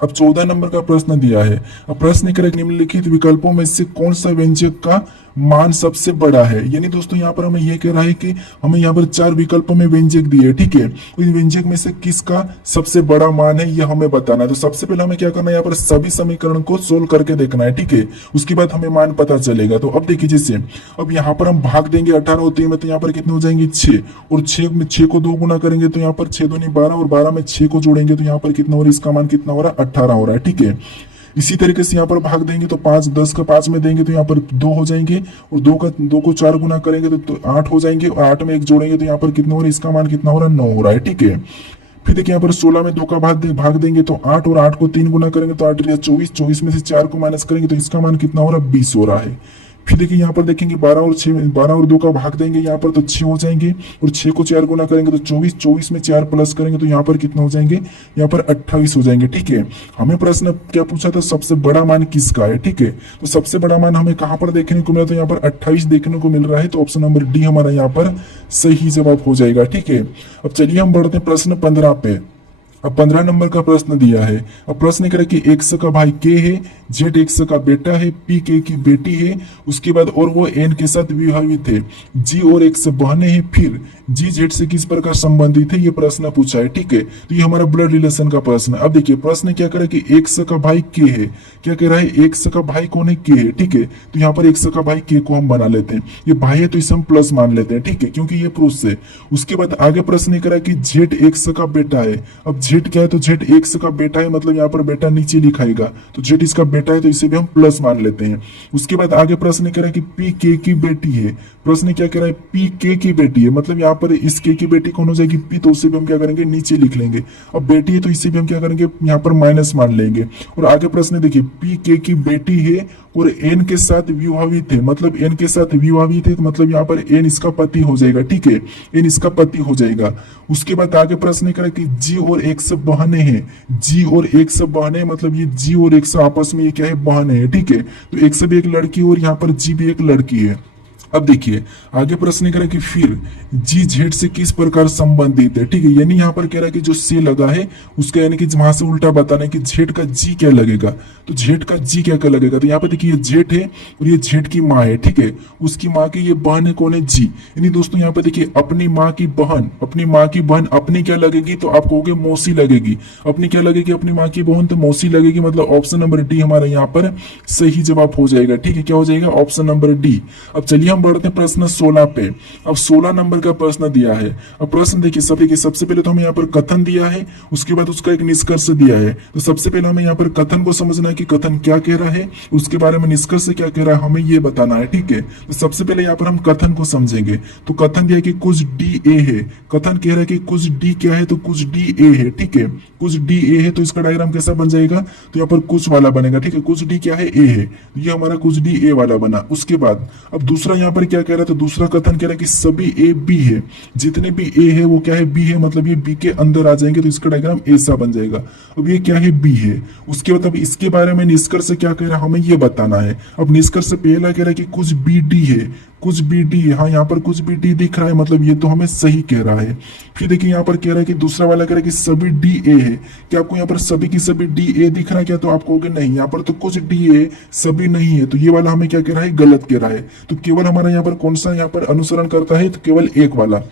अब 14 नंबर का प्रश्न दिया है। अब प्रश्न करें निम्नलिखित विकल्पों में से कौन सा व्यंजक का मान सबसे बड़ा है। यानी दोस्तों यहाँ पर हमें यह कह रहा है कि हमें यहाँ पर 4 विकल्पों में व्यंजक दिए है। ठीक है, तो इन व्यंजक में से किसका सबसे बड़ा मान है यह हमें बताना है। तो सबसे पहले हमें क्या करना है, यहाँ पर सभी समीकरण को सोल्व करके देखना है। ठीक है, उसके बाद हमें मान पता चलेगा। तो अब देखिए जैसे अब यहाँ पर हम भाग देंगे 18 और 3 में, तो यहाँ पर कितने हो जाएंगे 6, और 6 में 6 को 2 गुना करेंगे तो यहाँ पर 6 दूनी 12, और 12 में 6 को जोड़ेंगे तो यहाँ पर कितना हो रहा है, इसका मान कितना हो रहा है 18 हो रहा है। ठीक है, इसी तरीके से यहाँ पर भाग देंगे तो 5 10 का 5 में देंगे तो यहाँ पर 2 हो जाएंगे, और 2 को 4 गुना करेंगे तो 8 हो जाएंगे, और 8 में 1 जोड़ेंगे तो यहाँ पर कितना हो रहा है, इसका मान कितना हो रहा है 9 हो रहा है। ठीक है, फिर देखिए यहाँ पर 16 में 2 का भाग देंगे तो 8, और 8 को 3 गुना करेंगे तो 8 24, 24 में से 4 को माइनस करेंगे तो इसका मान कितना हो रहा है 20 हो रहा है। फिर देखिए यहाँ पर देखेंगे 12 और 2 का भाग देंगे यहाँ पर तो 6 हो जाएंगे, और 6 को 4 गुना करेंगे तो 24, 24 में 4 प्लस करेंगे तो यहाँ पर कितना हो जाएंगे, यहाँ पर 28 हो जाएंगे। ठीक है, हमें प्रश्न क्या पूछा था, सबसे बड़ा मान किसका है। ठीक है, तो सबसे बड़ा मान हमें कहां पर देखने को मिला, तो यहाँ पर 28 देखने को मिल रहा है, तो ऑप्शन नंबर डी हमारा यहाँ पर सही जवाब हो जाएगा। ठीक है, अब चलिए हम बढ़ते हैं प्रश्न 15 पे। अब 15 नंबर का प्रश्न दिया है। अब प्रश्न करें कि एक्स का भाई के है, जेड एक्स का बेटा है, पी के की बेटी है, उसके बाद और वो एन के साथ विवाहित है, जी और एक्स बहने हैं, फिर जी जेड से किस प्रकार संबंधित है, ये प्रश्न पूछा है। ठीक है, तो ये हमारा ब्लड रिलेशन का प्रश्न। अब देखिए प्रश्न क्या करे कि एक्स का भाई के है, क्या कह रहा है, एक्स का भाई कौन है, के है। ठीक है, तो यहाँ पर एक्स का भाई के को हम बना लेते हैं, ये भाई है तो इसे हम प्लस मान लेते हैं। ठीक है, क्योंकि ये पुरुष है। उसके बाद आगे प्रश्न करा कि जेड एक्स का बेटा है। अब जेड क्या है, तो जेड एक्स का बेटा है, मतलब यहाँ पर बेटा नीचे लिखाएगा, तो जेड इसका बेटा है तो इसे भी हम प्लस मान लेते हैं। उसके बाद आगे प्रश्न कह रहा है कि पी के की बेटी है। प्रश्न क्या कह रहा है, पी के की बेटी है, मतलब यहाँ पर इस के की बेटी कौन हो जाएगी, पी, तो उसे भी हम क्या करेंगे नीचे लिख लेंगे। अब बेटी है तो इसे भी हम क्या करेंगे, यहाँ पर माइनस मान लेंगे। और आगे प्रश्न देखिए, पी के की बेटी है और एन के साथ विवाहित है, मतलब एन के साथ विवाहित है, तो मतलब यहाँ पर एन इसका पति हो जाएगा। ठीक है, एन इसका पति हो जाएगा। उसके बाद आगे प्रश्न करें कि जी और एक्स बहने हैं, जी और एक्स बहने, मतलब ये जी और एक्स आपस में ये क्या है, बहने हैं। ठीक है, तो एक्स भी एक लड़की और यहाँ पर जी भी एक लड़की है। अब देखिए आगे प्रश्न कह रहा है कि फिर जी जेड से किस प्रकार संबंधित है। ठीक है, यानी यहाँ पर कह रहा है कि जो से लगा है उसका यानी कि वहां से उल्टा बताना है कि जेड का जी क्या लगेगा। तो जेड का जी क्या क्या लगेगा, तो यहाँ पे देखिए ये जेड है और ये जेड की माँ है। ठीक है, उसकी माँ की ये बहन है, कौन है, जी। यानी दोस्तों यहाँ पे देखिए अपनी माँ की बहन, अपनी माँ की बहन अपनी क्या लगेगी, तो आप कहोगे मौसी लगेगी। अपनी क्या लगेगी, अपनी माँ की बहन, तो मौसी लगेगी। मतलब ऑप्शन नंबर डी हमारा यहाँ पर सही जवाब हो जाएगा। ठीक है, क्या हो जाएगा, ऑप्शन नंबर डी। अब चलिए हम बढ़ते हैं प्रश्न 16 पे। अब 16 नंबर का प्रश्न दिया है। अब प्रश्न देखिए सबसे पहले तो हमें यहाँ पर कथन दिया है, उसके बाद उसका एक निष्कर्ष दिया है। तो सबसे पहले हमें यहाँ पर कथन को समझना है कि कथन क्या कह रहा है, उसके बारे में निष्कर्ष क्या कह रहा है, हमें ये बताना है। ठीक है, तो सबसे पहले यहाँ पर हम कथन को समझेंगे। तो कथन दिया है कि कुछ डी ए है। कथन कह रहा है कि कुछ डी क्या है, तो कुछ डी ए है। ठीक है, कुछ डी ए है, तो इसका डायग्राम कैसा बन जाएगा, तो यहाँ पर कुछ वाला बनेगा। ठीक है, कुछ डी क्या है, ए है, तो ये हमारा कुछ डी ए वाला बना। उसके बाद अब दूसरा यहाँ पर क्या कह रहा है, तो दूसरा कथन कह रहा है कि सभी ए बी है, जितने भी ए है वो क्या है, बी है, मतलब ये बी के अंदर आ जाएंगे, तो इसका डायग्राम ऐसा बन जाएगा। अब ये क्या है, बी है। उसके बाद अब इसके बारे में निष्कर्ष क्या कह रहा है, हमें ये बताना है। अब निष्कर्ष पहला कह रहा है कि कुछ बी डी है, कुछ बी डी, हाँ यहाँ पर कुछ बी डी दिख रहा है, मतलब ये तो हमें सही कह रहा है। फिर देखिए यहाँ पर कह रहा है कि दूसरा वाला कह रहा है कि सभी डी ए है। क्या आपको यहाँ पर सभी की सभी डी ए दिख रहा है क्या, तो आप कहोगे नहीं, यहाँ पर तो कुछ डी ए सभी नहीं है, तो ये वाला हमें क्या कह रहा है, गलत कह रहा है। तो केवल हमारा यहाँ पर कौन सा यहाँ पर अनुसरण करता है, तो केवल एक वाला,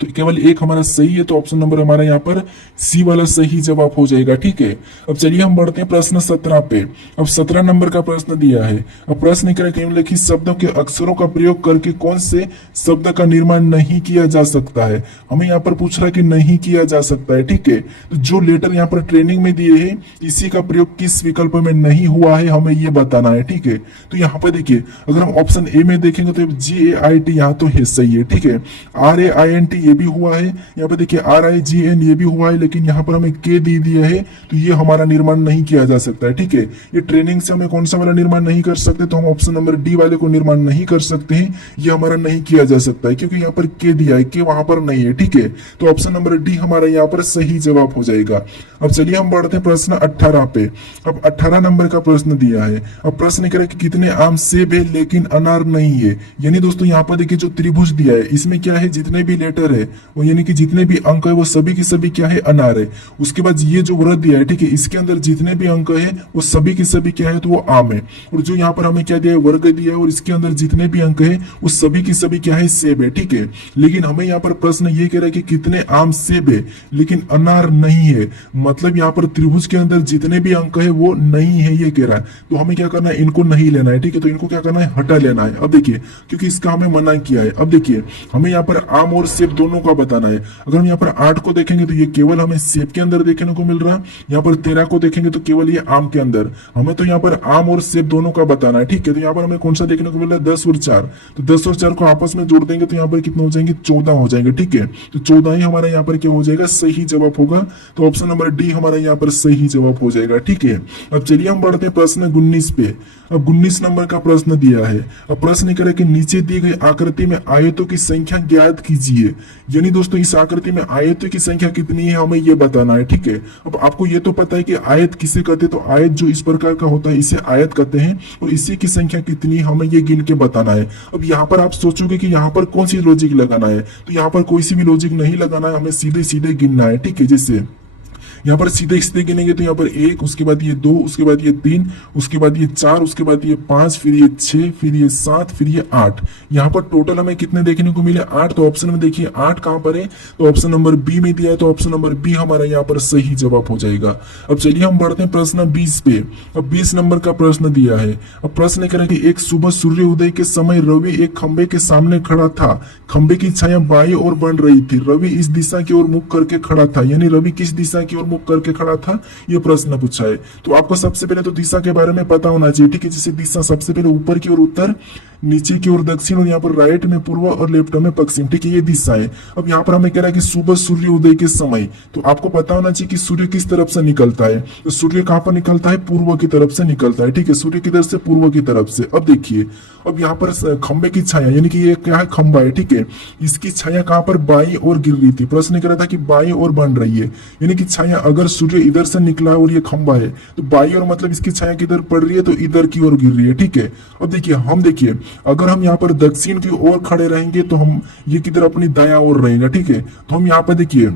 तो केवल एक हमारा सही है। तो ऑप्शन नंबर हमारा यहाँ पर सी वाला सही जवाब हो जाएगा। ठीक है, अब चलिए हम बढ़ते हैं प्रश्न 17 पे। अब 17 नंबर का प्रश्न दिया है। अब प्रश्न कह रहा है कि निम्नलिखित शब्दों के अक्षरों का प्रयोग करके कौन से शब्द का निर्माण नहीं किया जा सकता है। हमें यहाँ पर पूछ रहा है कि नहीं किया जा सकता है। ठीक है, तो जो लेटर यहाँ पर ट्रेनिंग में दिए है इसी का प्रयोग किस विकल्प में नहीं हुआ है, हमें ये बताना है। ठीक है, तो यहाँ पर देखिए अगर हम ऑप्शन ए में देखेंगे तो GAIT यहाँ तो है सही है। ठीक है, RAINT ये भी हुआ है, यहाँ पे देखिए RIGN ये भी हुआ है, लेकिन यहाँ पर हमें के दे दिया है, तो ये हमारा निर्माण नहीं किया जा सकता है। ठीक है, ये ट्रेनिंग से हमें कौन सा वाला निर्माण नहीं कर सकते, तो हम ऑप्शन नंबर डी वाले को निर्माण नहीं कर सकते हैं, ये हमारा नहीं किया जा सकता है क्योंकि यहाँ पर के दिया है, के वहां पर नहीं है। ठीक है, तो ऑप्शन नंबर डी हमारा यहाँ पर सही जवाब हो जाएगा। अब चलिए हम बढ़ते हैं प्रश्न 18 पे। अब 18 नंबर का प्रश्न दिया है। अब प्रश्न कह रहा है कि कितने आम सेब है लेकिन अनार नहीं है। यानी दोस्तों यहाँ पर देखिए जो त्रिभुज दिया है इसमें क्या है, जितने भी लेटर है वो यानी कि जितने भी अंक है वो सभी की सभी क्या है, अनार है। उसके बाद ये जो वृत्त दिया है, ठीक है, इसके अंदर जितने भी अंक है वो सभी की सभी क्या है, तो वो आम है। और जो यहाँ पर हमें क्या दिया है, वर्ग दिया है, और इसके अंदर जितने भी अंक है वो सभी की सभी क्या है, सेब है। ठीक है, लेकिन हमें यहाँ पर प्रश्न ये कह रहा है कि कितने आम सेब है लेकिन अनार नहीं है। मतलब यहाँ पर त्रिभुज के अंदर जितने भी अंक है वो नहीं है, ये कह रहा है। तो हमें क्या करना है, इनको नहीं लेना है। ठीक है, तो इनको क्या करना है, हटा लेना है। अब देखिए क्योंकि इसका हमें मना किया है। अब देखिए हमें यहाँ पर आम और सेब दोनों का बताना है। अगर हम यहाँ पर 8 को देखेंगे तो ये केवल हमें सेब के अंदर देखने को मिल रहा है। यहाँ पर 13 को देखेंगे तो केवल ये आम के अंदर। हमें तो यहाँ पर आम और सेब दोनों का बताना है। ठीक है, तो यहाँ पर हमें कौन सा देखने को मिल रहा है, 10 और 4। तो 10 और 4 को आपस में जोड़ देंगे तो यहाँ पर कितने हो जाएंगे, 14 हो जाएंगे। ठीक है, तो 14 ही हमारा यहाँ पर क्या हो जाएगा, सही जवाब होगा। तो ऑप्शन नंबर डी हमारा यहाँ पर सही जवाब हो जाएगा। ठीक है, अब चलिए हम बढ़ते हैं प्रश्न 19 पे। अब 19 नंबर का प्रश्न दिया है। अब प्रश्न करें कि नीचे दी गई आकृति में आयतों की संख्या ज्ञात कीजिए। यानी दोस्तों इस आकृति में आयतों की संख्या कितनी है, हमें यह बताना है। ठीक है, अब आपको ये तो पता है कि आयत किसे कहते हैं, तो आयत जो इस प्रकार का होता है इसे आयत कहते हैं, और इसी की संख्या कितनी है हमें ये गिन के बताना है। अब यहाँ पर आप सोचोगे कि यहाँ पर कौन सी लॉजिक लगाना है, तो यहाँ पर कोई सी भी लॉजिक नहीं लगाना है, हमें सीधे सीधे गिनना है। ठीक है, जैसे यहाँ पर सीधे सीधे गिनेंगे तो यहाँ पर 1, उसके बाद ये 2, उसके बाद ये 3, उसके बाद ये 4, उसके बाद ये 5, फिर ये 6, फिर ये 7, फिर ये 8। यहाँ पर टोटल हमें कितने देखने को मिले, 8। तो ऑप्शन में देखिए 8 कहाँ पर है, तो ऑप्शन नंबर बी में दिया है, तो ऑप्शन नंबर बी हमारा यहाँ पर सही जवाब हो जाएगा। अब चलिए हम बढ़ते हैं प्रश्न 20 पे। अब 20 नंबर का प्रश्न दिया है। अब प्रश्न कह रहा है कि एक सुबह सूर्य उदय के समय रवि एक खंबे के सामने खड़ा था। खंबे की छाया बाईं ओर बन रही थी। रवि इस दिशा की ओर मुख करके खड़ा था। यानी रवि किस दिशा की ओर मुख करके खड़ा था, ये प्रश्न पूछा है। तो आपको सबसे पहले तो दिशा के बारे में पता होना चाहिए। ठीक है, जैसे दिशा सबसे पहले ऊपर की ओर उत्तर, नीचे की ओर दक्षिण, और यहाँ पर राइट में पूर्व और लेफ्ट में पश्चिम। ठीक है, ये दिशा है। अब यहाँ पर हमें कह रहा है कि सुबह सूर्य उदय के समय, तो आपको पता होना चाहिए कि सूर्य किस तरफ से निकलता है। तो सूर्य कहाँ पर निकलता है, पूर्व की तरफ से निकलता है। ठीक है, सूर्य किधर से, पूर्व की तरफ से। अब देखिए अब यहाँ पर खंबे की छाया, यानी कि ये क्या है, खंबा है। ठीक है, इसकी छाया कहाँ पर, बाईं ओर गिर रही थी। प्रश्न कह रहा था कि बाईं ओर बन रही है, यानी कि छाया अगर सूर्य इधर से निकला और ये खंबा है तो बाई और मतलब इसकी छाया किधर पड़ रही है, तो इधर की ओर गिर रही है। ठीक है, अब देखिए अगर हम यहाँ पर दक्षिण की ओर खड़े रहेंगे तो हम ये किधर अपनी दाया ओर रहेगा। ठीक है, तो हम यहाँ पर देखिए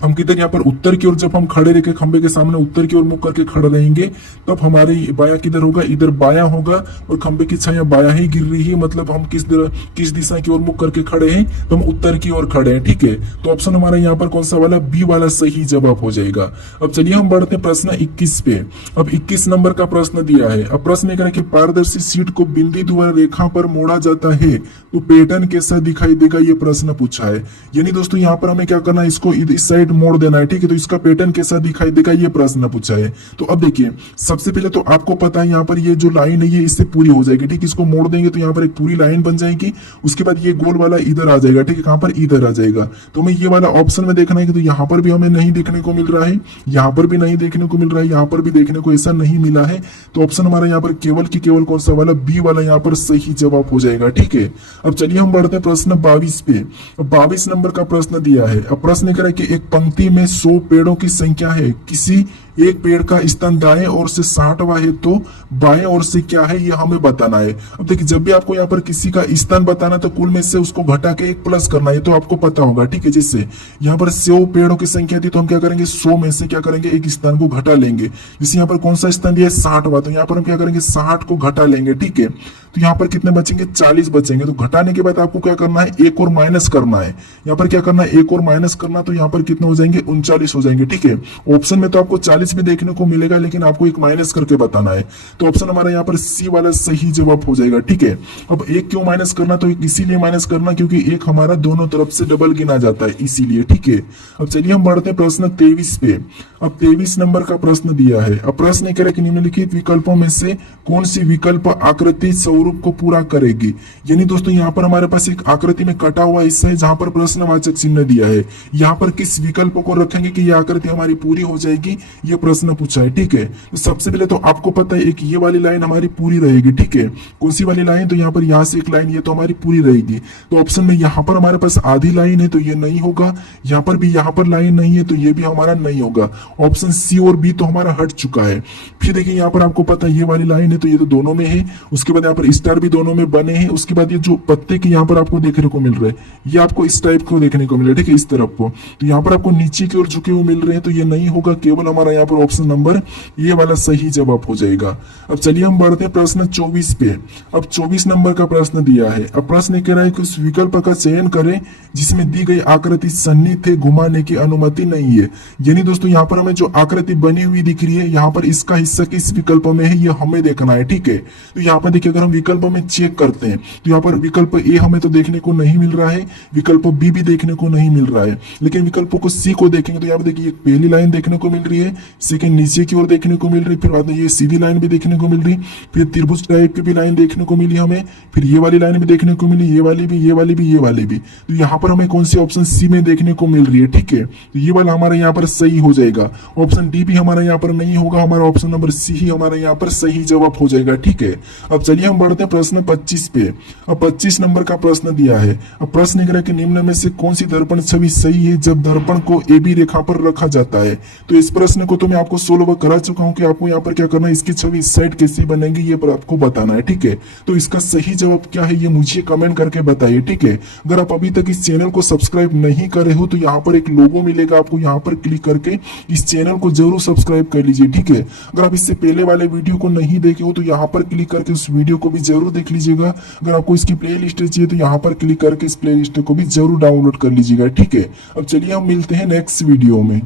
हम किधर यहाँ पर उत्तर की ओर, जब हम खड़े रह के खंबे के सामने उत्तर की ओर मुख करके खड़े रहेंगे तब हमारे बाया किधर होगा, इधर बाया होगा और खंबे की छाया बाया ही गिर रही है, मतलब हम किस दिशा की ओर मुख करके खड़े हैं, तो हम उत्तर की ओर खड़े हैं। ठीक है, तो ऑप्शन हमारा यहाँ पर कौन सा वाला, बी वाला सही जवाब हो जाएगा। अब चलिए हम बढ़ते हैं प्रश्न 21 पे। अब 21 नंबर का प्रश्न दिया है। अब प्रश्न कह रहा है कि पारदर्शी शीट को बिंदी द्वारा रेखा पर मोड़ा जाता है तो पैटर्न कैसा दिखाई देगा, ये प्रश्न पूछा है। यानी दोस्तों यहाँ पर हमें क्या करना है, इसको इस साइड मोड़ देना है। ठीक है, तो इसका पैटर्न कैसा दिखाई देगा, ये प्रश्न पूछा है। तो अब देखिए सबसे पहले तो आपको पता है यहाँ पर ये जो लाइन है ये इससे पूरी हो जाएगी। ठीक है, इसको मोड़ देंगे तो यहाँ पर एक पूरी लाइन बन जाएगी। उसके बाद ये गोल वाला इधर आ जाएगा। ठीक है, कहां पर, इधर आ जाएगा। तो हमें ये वाला ऑप्शन में देखना है कि तो यहाँ पर भी हमें नहीं देखने को मिल रहा है, यहाँ पर भी नहीं देखने को मिल रहा है, यहाँ पर भी देखने को ऐसा नहीं मिला है। तो ऑप्शन हमारा यहाँ पर केवल की केवल कौन सा वाला, बी वाला यहाँ पर सही जवाब हो जाएगा। ठीक है, अब चलिए हम बढ़ते हैं प्रश्न 22 पे। 22 नंबर का प्रश्न दिया है। अब प्रश्न कह रहा है कि एक पंक्ति में 100 पेड़ों की संख्या है, किसी एक पेड़ का स्तन दाएं ओर से 60वां है तो बाएं ओर से क्या है, ये हमें बताना है। अब देखिए जब भी आपको यहाँ पर किसी का स्तन बताना तो कुल में से उसको घटा के एक प्लस करना है, तो आपको पता होगा। ठीक है, जैसे यहाँ पर 100 पेड़ों की संख्या थी तो हम क्या करेंगे, 100 में से क्या करेंगे, एक स्तन को घटा लेंगे। जैसे यहाँ पर कौन सा स्तन दिया है, 60वां, तो यहाँ पर हम क्या करेंगे, 60 को घटा लेंगे। ठीक है, तो यहाँ पर कितने बचेंगे, 40 बचेंगे। तो घटाने के बाद आपको क्या करना है, एक और माइनस करना है। यहाँ पर क्या करना है, एक और माइनस करना, तो यहाँ पर कितने हो जाएंगे, 39 हो जाएंगे। ठीक है, ऑप्शन में तो आपको 40 भी देखने को मिलेगा लेकिन आपको एक माइनस करके बताना है। तो ऑप्शन हमारा यहाँ पर सी वाला सही जवाब हो जाएगा। ठीक है, अब एक क्यों माइनस करना, तो इसीलिए माइनस करना क्योंकि एक हमारा दोनों तरफ से डबल गिना जाता है, इसीलिए। ठीक है, अब चलिए हम बढ़ते हैं प्रश्न 23 पे। अब 23 नंबर का प्रश्न दिया है। अब प्रश्न कह रहा है कि निम्नलिखित विकल्पों में से कौन सी विकल्प आकृति स्वरूप को पूरा करेगी। यानी दोस्तों यहाँ पर हमारे पास एक आकृति में कटा हुआ हिस्सा है जहां पर प्रश्नवाचक चिन्ह दिया है। यहाँ पर किस विकल्प को रखेंगे कि यह आकृति हमारी पूरी हो जाएगी, ये प्रश्न पूछा है। ठीक है, तो सबसे पहले तो आपको पता है एक ये वाली लाइन हमारी पूरी रहेगी। ठीक है, कौन सी वाली लाइन, तो यहाँ पर यहाँ से एक लाइन ये तो हमारी पूरी रहेगी। तो ऑप्शन में यहाँ पर हमारे पास आधी लाइन है तो ये नहीं होगा, यहाँ पर भी यहाँ पर लाइन नहीं है तो ये भी हमारा नहीं होगा। ऑप्शन सी और बी तो हमारा हट चुका है। फिर देखिए यहाँ पर आपको पता है ये वाली लाइन है तो ये तो दोनों में है। उसके बाद यहाँ पर स्टार भी दोनों में बने हैं। उसके बाद ये जो पत्ते के यहाँ पर आपको देखने को मिल रहे हैं, ये आपको इस टाइप को देखने को मिल रहा है। ठीक है, इस तरफ को, तो यहाँ पर आपको नीचे की ओर झुके हुए मिल रहे हैं तो ये नहीं होगा, केवल हमारा यहाँ पर ऑप्शन नंबर ये वाला सही जवाब हो जाएगा। अब चलिए हम बढ़ते हैं प्रश्न 24 पे। अब 24 नंबर का प्रश्न दिया है। अब प्रश्न कह रहा है कि उस विकल्प का चयन करें जिसमें दी गई आकृति सन्निहित है, घुमाने की अनुमति नहीं है। यानी दोस्तों यहाँ पर हमें जो आकृति बनी हुई दिख रही है, यहाँ पर इसका हिस्सा किस विकल्प में है ये हमें देखना है। ठीक है, तो यहाँ पर देखिए अगर हम विकल्प में चेक करते हैं तो यहाँ पर विकल्प ए हमें तो देखने को नहीं मिल रहा है, विकल्प बी भी देखने को नहीं मिल रहा है, लेकिन विकल्पों को सी को देखेंगे तो यहाँ पर देखिए पहली लाइन देखने को मिल रही है, सेकंड नीचे की ओर देखने को मिल रही है, फिर बाद में ये सीधी लाइन भी देखने को मिल रही, फिर त्रिभुज टाइप की भी लाइन देखने को मिली हमें, फिर ये वाली लाइन भी देखने को मिली, ये वाली भी, ये वाली भी, ये वाली भी। तो यहाँ पर हमें कौन सी ऑप्शन सी में देखने को मिल रही है। ठीक है, तो ये वाला हमारा यहाँ पर सही हो जाएगा। ऑप्शन डी भी हमारा यहाँ पर नहीं होगा, हमारा ऑप्शन नंबर सी ही हमारा यहाँ पर सही जवाब हो जाएगा। ठीक है, अब चलिए हम बढ़ते हैं प्रश्न 25 पे। अब 25 नंबर का प्रश्न दिया है। अब प्रश्न कह रहा है कि निम्न में से कौन सी दर्पण छवि सही है जब दर्पण को ए बी रेखा पर रखा जाता है। तो इस प्रश्न को तो मैं आपको सोल्व करा चुका हूं कि आपको यहाँ पर क्या करना है, इसकी छवि इस साइड कैसी बनेगी ये पर आपको बताना है। ठीक है, तो इसका सही जवाब क्या है ये मुझे कमेंट करके बताइए। ठीक है, अगर आप अभी तक इस चैनल को सब्सक्राइब नहीं करे हो तो यहाँ पर एक लोगो मिलेगा, आपको यहाँ पर क्लिक करके इस चैनल को जरूर सब्सक्राइब कर लीजिए। ठीक है, अगर आप इससे पहले वाले वीडियो को नहीं देखे हो तो यहाँ पर क्लिक करके उस वीडियो को भी जरूर देख लीजिएगा। अगर आपको इसकी प्ले लिस्ट चाहिए तो यहाँ पर क्लिक करके इस प्ले लिस्ट को भी जरूर डाउनलोड कर लीजिएगा। ठीक है, अब चलिए हम मिलते हैं नेक्स्ट वीडियो में।